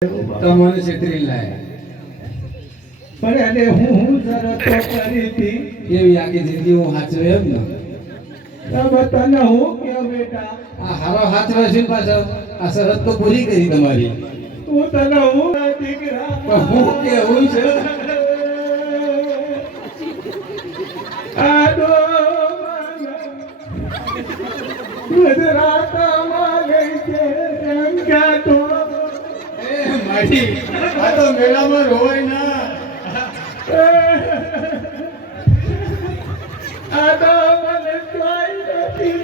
તો મને છેતરી લાય. પણ એને હું હું શરતો કરી હતી. એવી આખી જિંદગી હું સાચું એમ ને. તને હું કે બેટા? આ હારો સાચવે છે પાછો આ શરત તો પૂરી કરી તમારી. તું તને હું દીકરા હું કેવું છે? આડો ગુજરાતમાં ગઈ છે તો મારી આ તો મેળામાં ના. મને નથી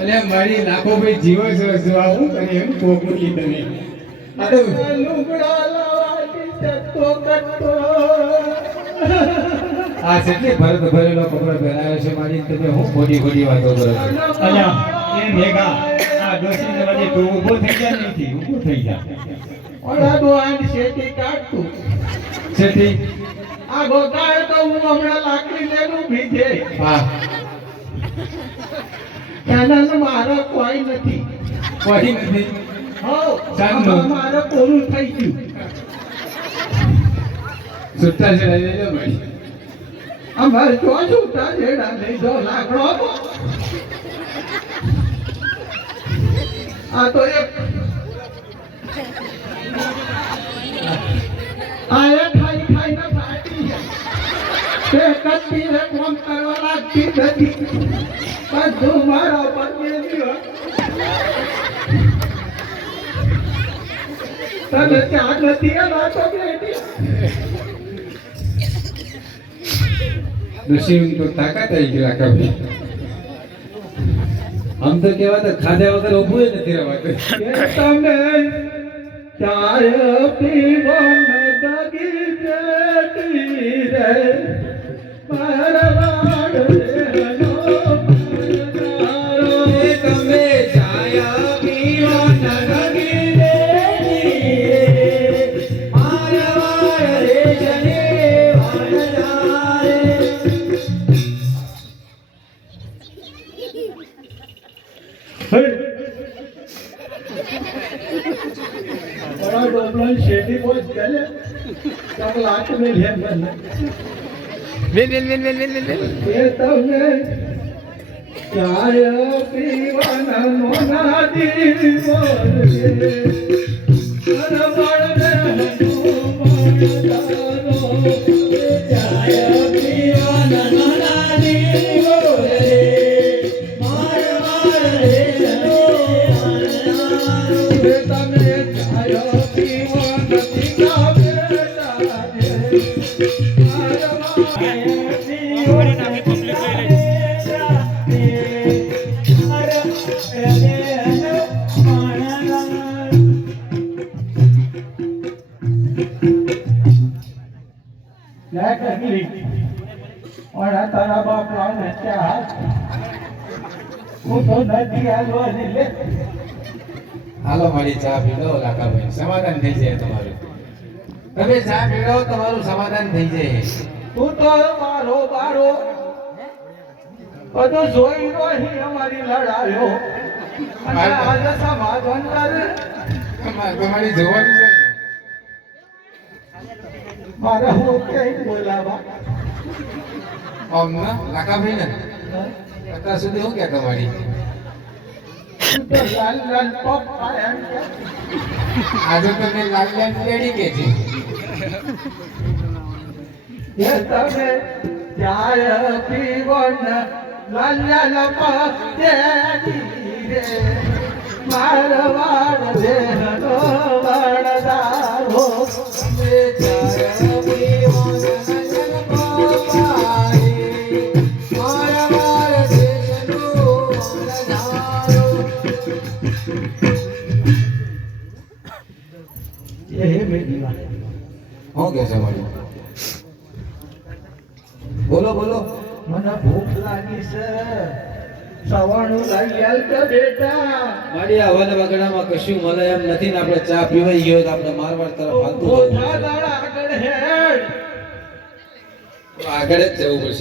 અલે મારી નાખો ભાઈ જીવો છો શું આ હું કરી એમ કોકડી તમે. આ તો લુગડા આ કેટલી ભરત ભરેલો કપડો પહેરાયો છે મારી તમે હું ખોટી ખોટી વાતો કરો અલ્યા એ ભેગા. આ ડોશીને વચ્ચે તું ઊભો થઈ જા નથી ઊભો થઈ જા. ઓલા દોહાન શેતી કાઢતું. છેથી આ ગોતાએ તો હું હમણાં લાકડી લેલું ભીજે હા. એના મારે કોઈ નથી. કોઈ નથી? હો પૂરું થઈ ગયું. ચડાવી દેજો મારી અમારે જો છૂટા જેડા લઈ દો લાકડો આ તો એક આ એક ખાઈ ખાઈને ફાટી તે કદી રે કોમ કરવા લાગતી નથી. બધું મારા પર મેલ્યું તને ત્યાં નથી, એ તો બેઠી દુશ્મન તો તાકાત આવી ગયા ભાઈ આમ તો કહેવાય ખાધા વગર ઉભું નથી રહેવાતું. તમે ચાર પીવો દગી બડા ડોબલાની શેરડી બોજ ગલે ચાલ લાટ મે લે મને વેલ વેલ વેલ વેલ વેલ વેલ કે તમે ચાય પીવાના મોના દીવો રે. મારવાડ રે તારા બાપ લાવને ત્યાં હું તો નથી હાલવાની લે હાલો મારી ચા પીલો લાખાભાઈ. સમાધાન થઈ જાય તમારું. તમે ચા પીલો તમારું સમાધાન થઈ જાય. તું તો મારો બારો. બધું જોઈ નહીં અમારી લડાયો આજે સમાધાન કરે. તમારે જોવાનું છે. મારે હું ક્યાંય બોલાવા? આમ ના ને. અત્યાર સુધી શું કે તમારી? લાલ લાલ આજે તમે લાલ લાલ કે છે. હે તમે જાય પીવન લાલ લાલ પપ્પેડી રે. મારવાડ દેહનો વડદારો તમે ચાય કે છે બોલો બોલો. મને ભૂખ લાગી છે. સવાણું લાગી આલ કે બેટા. મારી આ વન વગડામાં કશું મળે એમ નથી ને આપણે ચા પીવાઈ ગયો તો આપણે મારવાડ તરફ હાલતું આગળ જ જવું પડશે.